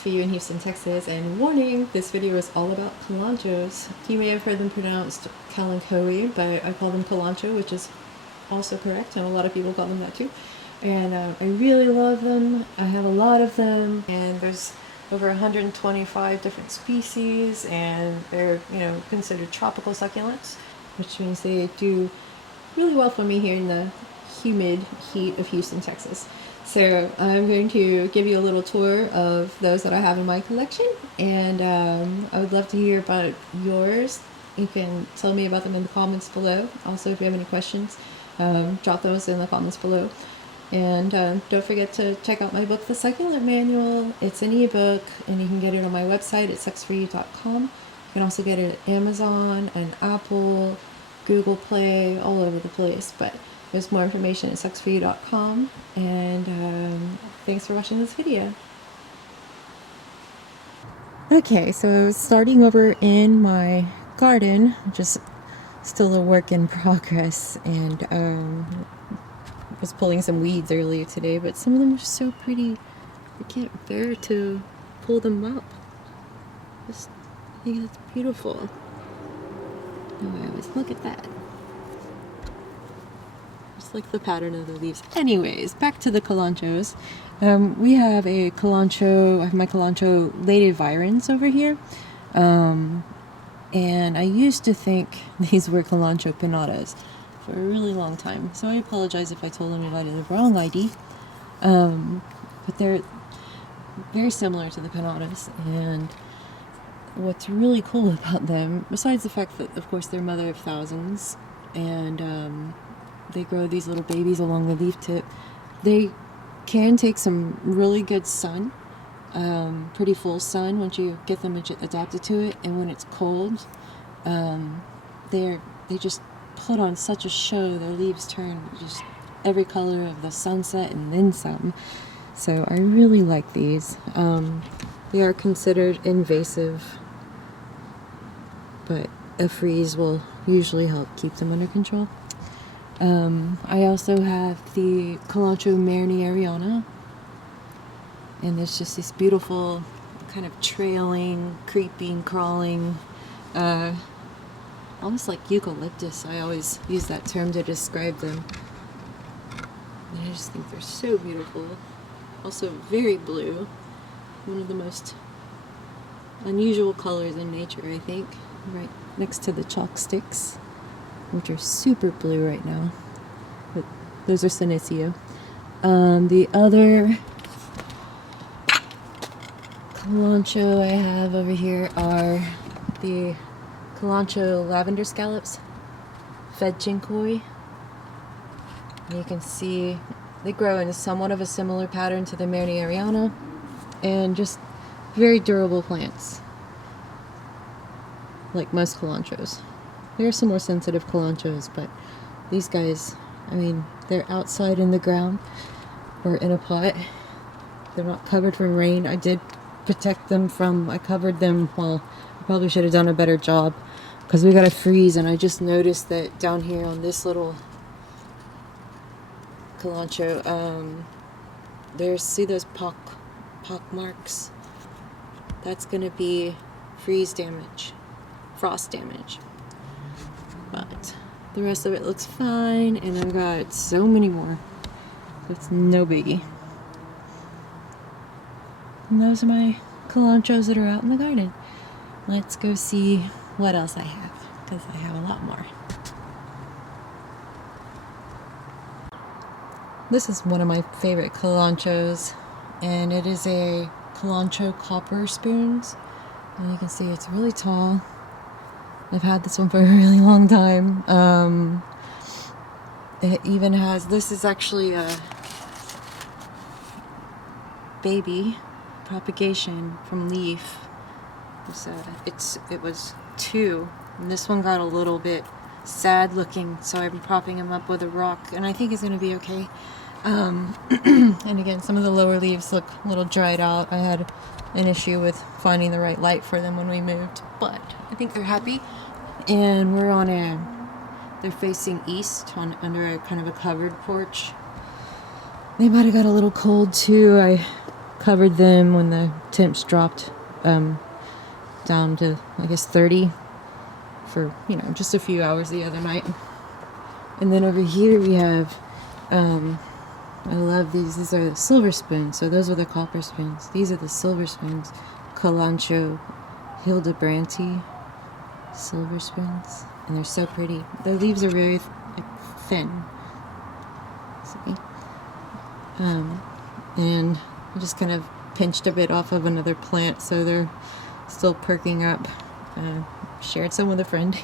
for you in Houston, Texas, and warning, this video is all about Kalanchoes. You may have heard them pronounced Kalanchoe, but I call them Kalanchoe, which is also correct, and a lot of people call them that too. And I really love them. I have a lot of them, and there's over 125 different species, and they're, considered tropical succulents, which means they do really well for me here in the humid heat of Houston, Texas. So I'm going to give you a little tour of those that I have in my collection, and I would love to hear about yours. You can tell me about them in the comments below. Also, if you have any questions, drop those in the comments below. And don't forget to check out my book, The Succulent Manual. It's an ebook, and you can get it on my website at sucksforyou.com. You can also get it at Amazon and Apple, Google Play, all over the place. But there's more information at sucksforyou.com. And thanks for watching this video. Okay, so starting over in my garden, just still a work in progress, and was pulling some weeds earlier today, but some of them are so pretty. I can't bear to pull them up. I think that's beautiful. Anyways, look at that. Just like the pattern of the leaves. Anyways, back to the Kalanchoes. We have a Kalanchoe, I have my Kalanchoe laetivirens over here. And I used to think these were Kalanchoe pinnatas for a really long time, so I apologize if I told anybody the wrong ID. But they're very similar to the pinnatas, and what's really cool about them, besides the fact that of course they're mother of thousands, and they grow these little babies along the leaf tip, they can take some really good sun, pretty full sun once you get them adapted to it, and when it's cold, they just put on such a show. Their leaves turn just every color of the sunset and then some. So I really like these. They are considered invasive, but a freeze will usually help keep them under control. I also have the Culantro marnieriana, and it's just this beautiful kind of trailing, creeping, crawling, almost like eucalyptus. I always use that term to describe them. And I just think they're so beautiful. Also very blue. One of the most unusual colors in nature, I think. Right next to the chalk sticks, which are super blue right now. But those are Senecio. The other Kalanchoe I have over here are the Kalanchoe Lavender Scallops, fedtschenkoi. And you can see they grow in somewhat of a similar pattern to the marnieriana, and just very durable plants, like most Kalanchoes. There are some more sensitive Kalanchoes, but these guys, I mean, they're outside in the ground or in a pot. They're not covered from rain. I did protect them from, I covered them, well, I probably should have done a better job, because we got a freeze, and I just noticed that down here on this little Kalanchoe, see those pock marks? That's going to be freeze damage, frost damage. But the rest of it looks fine, and I've got so many more. It's no biggie. And those are my Kalanchoes that are out in the garden. Let's go see what else I have, because I have a lot more. This is one of my favorite Kalanchoes, and it is a Kalanchoe copper spoons. And you can see it's really tall. I've had this one for a really long time. It even has, this is actually a baby propagation from leaf. It was two, and this one got a little bit sad looking, so I'm propping him up with a rock, and I think he's going to be okay. And again, some of the lower leaves look a little dried out. I had an issue with finding the right light for them when we moved, but I think they're happy. And we're on they're facing east under a kind of a covered porch. They might have got a little cold too. I covered them when the temps dropped down to, I guess, 30 for, just a few hours the other night. And then over here we have, I love these. These are the silver spoons. So those are the copper spoons. These are the silver spoons. Kalanchoe hildebrantii silver spoons. And they're so pretty. The leaves are very thin. See? And I just kind of pinched a bit off of another plant, so they're still perking up. Shared some with a friend.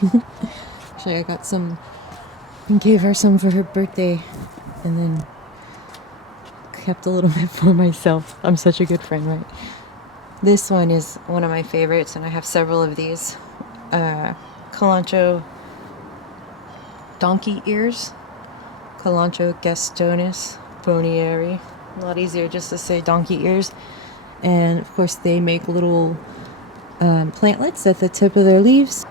Actually, I got some and gave her some for her birthday, and then kept a little bit for myself. I'm such a good friend, right? This one is one of my favorites, and I have several of these. Culantro donkey ears. Culantro gastonis-bonnieri. A lot easier just to say donkey ears. And of course they make little plantlets at the tip of their leaves.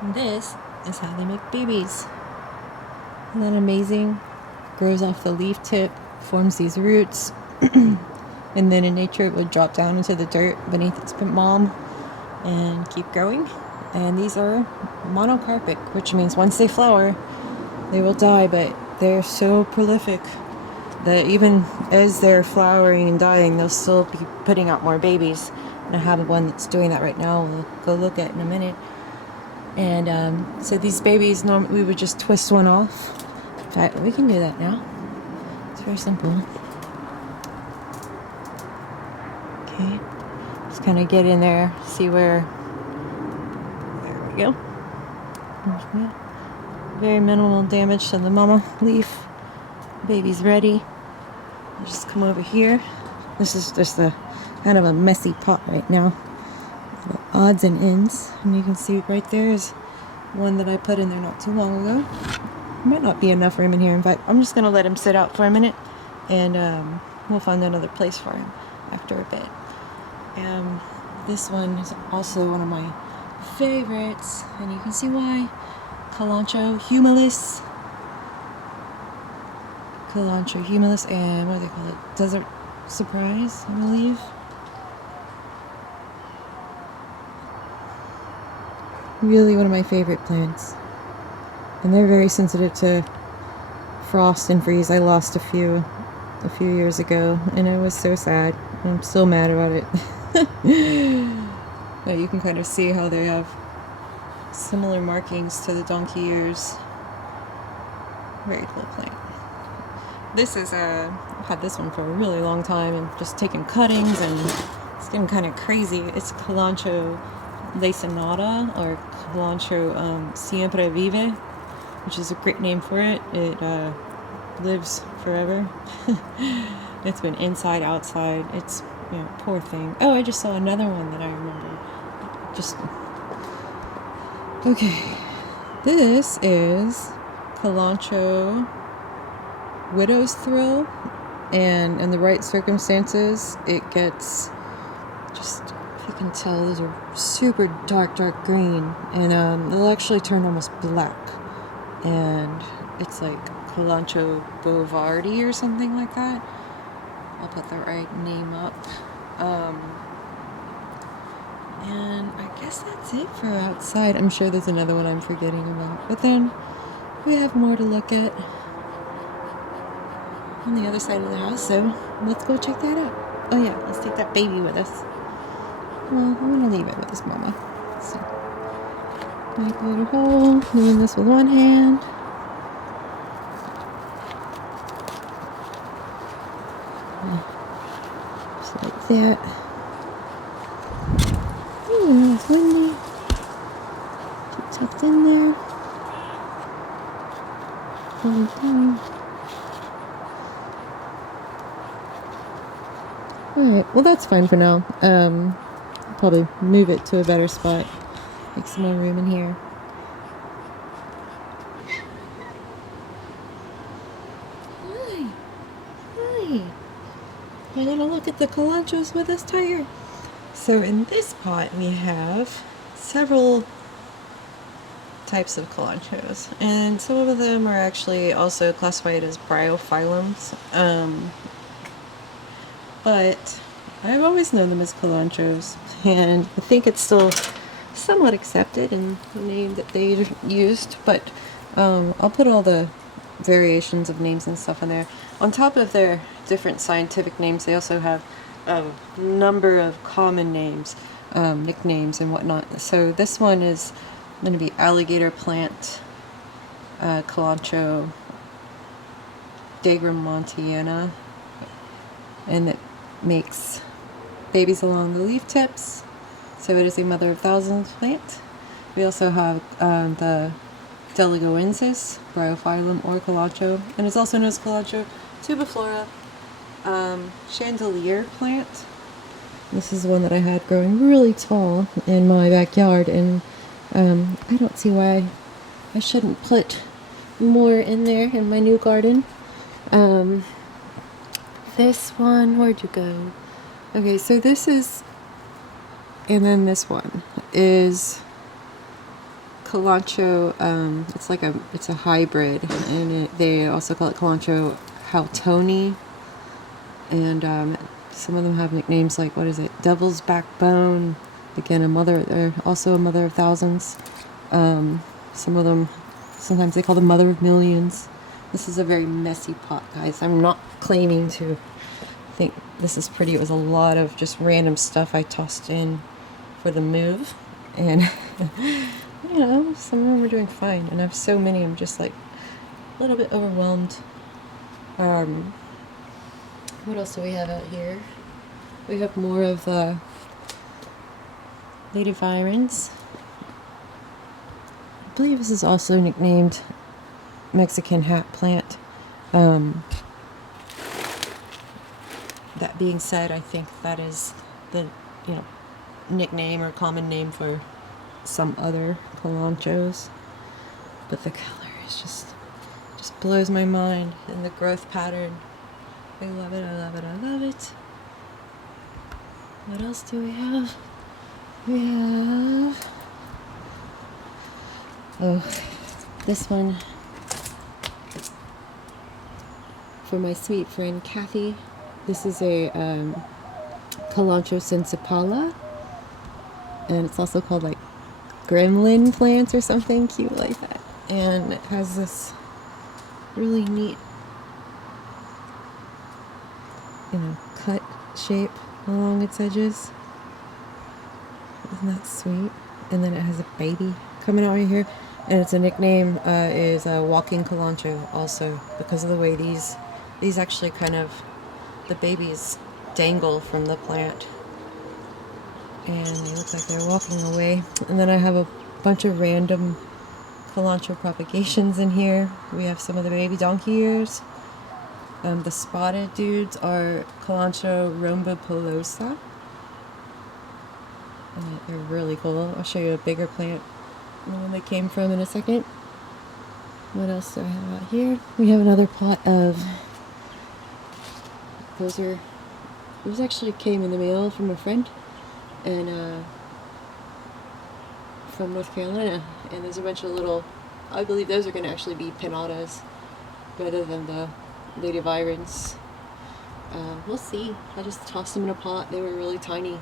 And this is how they make babies. Isn't that amazing? Grows off the leaf tip, forms these roots, and then in nature it would drop down into the dirt beneath its mom and keep growing. And these are monocarpic, which means once they flower they will die, but they're so prolific that even as they're flowering and dying, they'll still be putting out more babies. And I have one that's doing that right now. We'll go look at in a minute. And so these babies, normally we would just twist one off. In fact, we can do that now. It's very simple. Okay, just kind of get in there, see where. There we go. Very minimal damage to the mama leaf. Baby's ready. I'll just come over here. This is just a kind of a messy pot right now. The odds and ends, and you can see right there is one that I put in there not too long ago. Might not be enough room in here. In fact, I'm just going to let him sit out for a minute, and we'll find another place for him after a bit. This one is also one of my favorites, and you can see why. Culantro Humilis. Culantro Humilis, and what do they call it? Desert Surprise, I believe. Really one of my favorite plants. And they're very sensitive to frost and freeze. I lost a few years ago, and I was so sad. I'm still mad about it. But you can kind of see how they have similar markings to the donkey ears. Very cool plant. This is I've had this one for a really long time and just taken cuttings, and it's getting kind of crazy. It's Culantro Lisa or Culantro Siempre Vive, which is a great name for it. It lives forever. It's been inside, outside. It's, poor thing. Oh, I just saw another one that I remember. Okay. This is Culantro Widow's Thrill, and in the right circumstances it gets, just, if you can tell, those are super dark green, and they'll actually turn almost black, and it's like Culantro beauverdii or something like that. I'll put the right name up. And I guess that's it for outside. I'm sure there's another one I'm forgetting about, but then we have more to look at on the other side of the house, so let's go check that out. Oh yeah, let's take that baby with us. Well, I'm gonna leave it with his mama. So, make a little hole, doing this with one hand. Just like that. Ooh, it's windy. Keep tucked in there. All the time. Alright, well that's fine for now. I'll probably move it to a better spot. Make some more room in here. Hi! Hi! You're gonna look at the Kalanchoes with us, Tiger? So in this pot we have several types of Kalanchoes, and some of them are actually also classified as Bryophyllums. But I've always known them as Kalanchoes, and I think it's still somewhat accepted in the name that they used, but I'll put all the variations of names and stuff in there. On top of their different scientific names, they also have a number of common names, nicknames and whatnot. So this one is going to be Alligator Plant, Culantro daigremontiana, and it makes babies along the leaf tips. So it is a mother of thousands plant. We also have the delagoensis, Bryophyllum or Culantro, and it's also known as Culantro tubiflora, Chandelier Plant. This is one that I had growing really tall in my backyard, and I don't see why I shouldn't put more in there in my new garden. This one, where'd you go? Okay, so this is, and then this one is Culantro. It's a hybrid, and they also call it Culantro Humilis, and some of them have nicknames like, what is it, Devil's Backbone. Again, they're also a mother of thousands. Some of them, sometimes they call them mother of millions. This is a very messy pot, guys. I'm not claiming to think this is pretty. It was a lot of just random stuff I tossed in for the move, and you know, some of them were doing fine, and I have so many, I'm just like a little bit overwhelmed. What else do we have out here? We have more of the laetivirens. I believe this is also nicknamed Mexican hat plant. That being said, I think that is the, you know, nickname or common name for some other Kalanchoes. But the color is just blows my mind, and the growth pattern. I love it, I love it, I love it. What else do we have? We have, oh, this one for my sweet friend Kathy. This is a Culantro sensipala, and it's also called like gremlin plants or something cute like that. And it has this really neat, you know, cut shape along its edges. Isn't that sweet? And then it has a baby coming out right here, and its a nickname is Walking Culantro, also because of the way these actually kind of, the babies dangle from the plant, and they look like they're walking away. And then I have a bunch of random Culantro propagations in here. We have some of the baby donkey ears. The spotted dudes are Culantro rhombopilosa. And they're really cool. I'll show you a bigger plant, the one they came from, in a second. What else do I have out here? We have another pot of, those actually came in the mail from a friend, and from North Carolina, and there's a bunch of little, I believe those are going to actually be pinatas rather than the laetivirens. We'll see. I just tossed them in a pot. They were really tiny,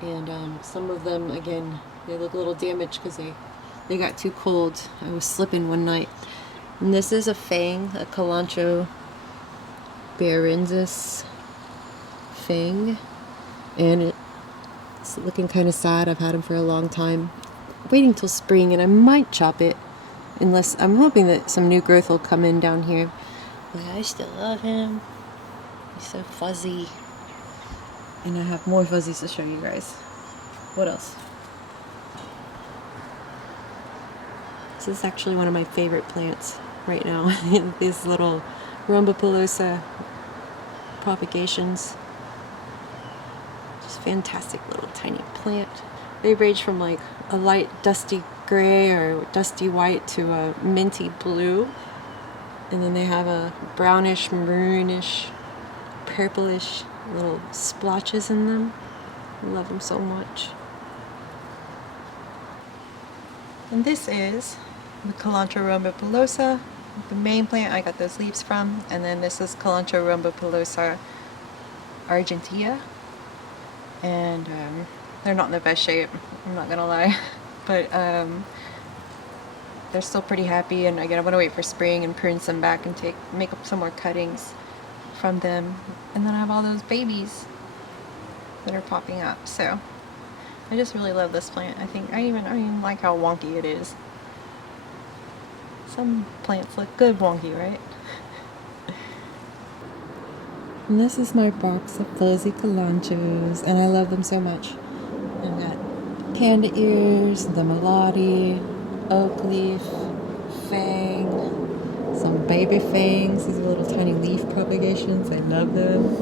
and some of them, again, they look a little damaged because they got too cold. I was slipping one night. And this is a fang, a Culantro Bearensis fang, and it's looking kind of sad. I've had him for a long time. Waiting till spring, and I might chop it, unless I'm hoping that some new growth will come in down here. But I still love him. He's so fuzzy, and I have more fuzzies to show you guys. What else? This is actually one of my favorite plants right now. These little rhombopilosa propagations. Just fantastic little tiny plant. They range from like a light dusty gray or dusty white to a minty blue. And then they have a brownish, maroonish, purplish little splotches in them. I love them so much. And this is the Culantro rhombopilosa, the main plant I got those leaves from. And then this is Culantro rhombopilosa argentea. and they're not in the best shape, I'm not gonna lie, but they're still pretty happy, and again I want to wait for spring and prune some back and make up some more cuttings from them, and then I have all those babies that are popping up. So I just really love this plant. I even like how wonky it is. Some plants look good wonky, right? And this is my box of fuzzy Kalanchoes, and I love them so much. I've got panda ears, the melody, oak leaf, fang, some baby fangs. These are little tiny leaf propagations. I love them.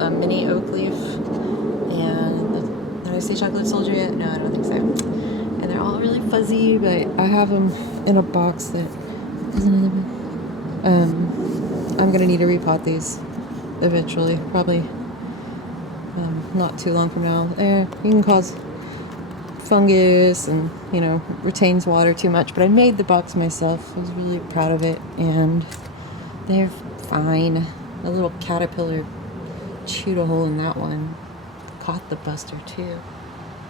A mini oak leaf, and did I say chocolate soldier yet? No, I don't think so. And they're all really fuzzy, but I have them in a box that doesn't. I'm gonna need to repot these eventually, probably not too long from now. You can cause fungus and, you know, retains water too much, but I made the box myself. I was really proud of it, and they're fine. A little caterpillar chewed a hole in that one. Caught the buster too.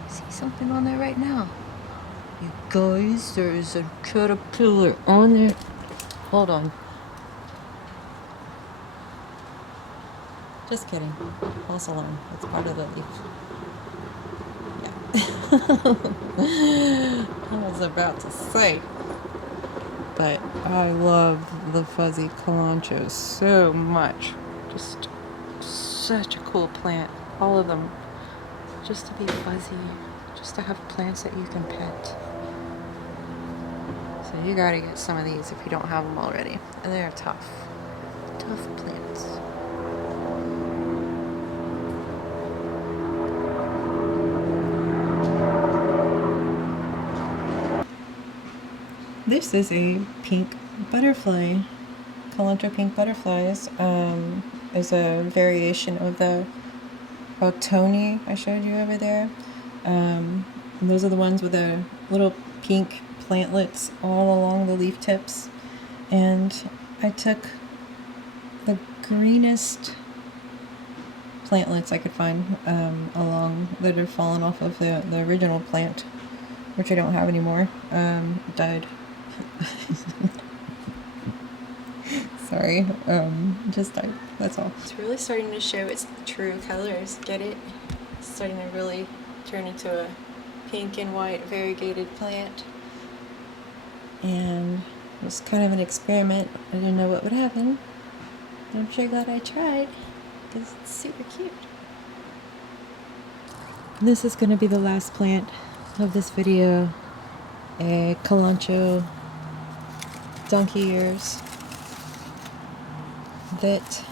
See something on there right now? You guys, there is a caterpillar on there. Hold on. Just kidding. False alarm. It's part of the leaf. Yeah. I was about to say. But I love the fuzzy Kalanchoes so much. Just such a cool plant. All of them. Just to be fuzzy. Just to have plants that you can pet. So you gotta get some of these if you don't have them already. And they're tough. Tough plants. This is a pink butterfly. Culantro pink butterflies is a variation of the Tony I showed you over there. And those are the ones with the little pink plantlets all along the leaf tips. And I took the greenest plantlets I could find along that had fallen off of the original plant, which I don't have anymore. Died. Sorry, just died. That's all. It's really starting to show its true colors. Get it? It's starting to really turn into a pink and white variegated plant. And it was kind of an experiment. I didn't know what would happen. But I'm sure glad I tried, because it's super cute. This is going to be the last plant of this video. A Kalanchoe donkey ears that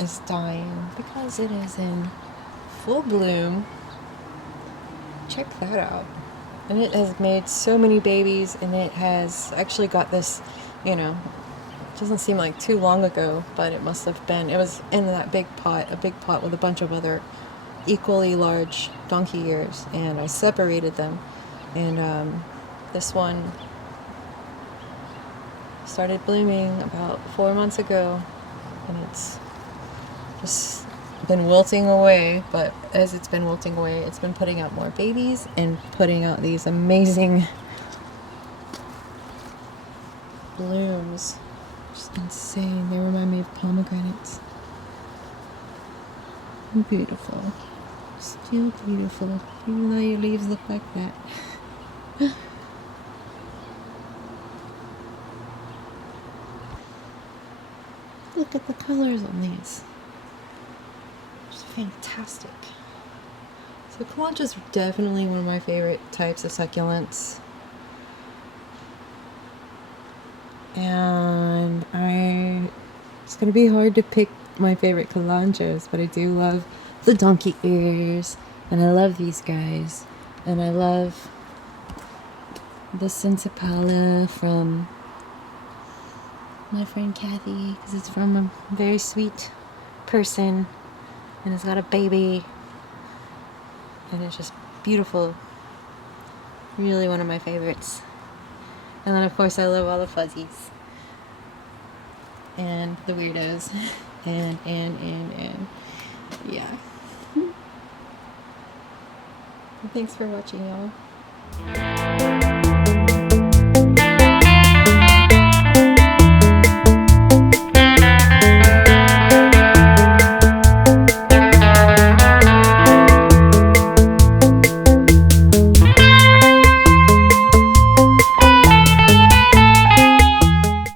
is dying because it is in full bloom. Check that out. And it has made so many babies, and it has actually got this, you know, it doesn't seem like too long ago, but it must have been. It was in that big pot with a bunch of other equally large donkey ears, and I separated them. And this one started blooming about 4 months ago, and it's just been wilting away. But as it's been wilting away, it's been putting out more babies and putting out these amazing blooms. Just insane. They remind me of pomegranates. Beautiful. Still beautiful, even though your leaves look like that. Look at the colors on these. Just fantastic. So Collage is definitely one of my favorite types of succulents. And it's going to be hard to pick my favorite Kalanchoes, but I do love the donkey ears, and I love these guys, and I love the Sensipala from my friend Kathy, because it's from a very sweet person, and it's got a baby, and it's just beautiful. Really one of my favorites. And then of course I love all the fuzzies and the weirdos and yeah. Thanks for watching, y'all.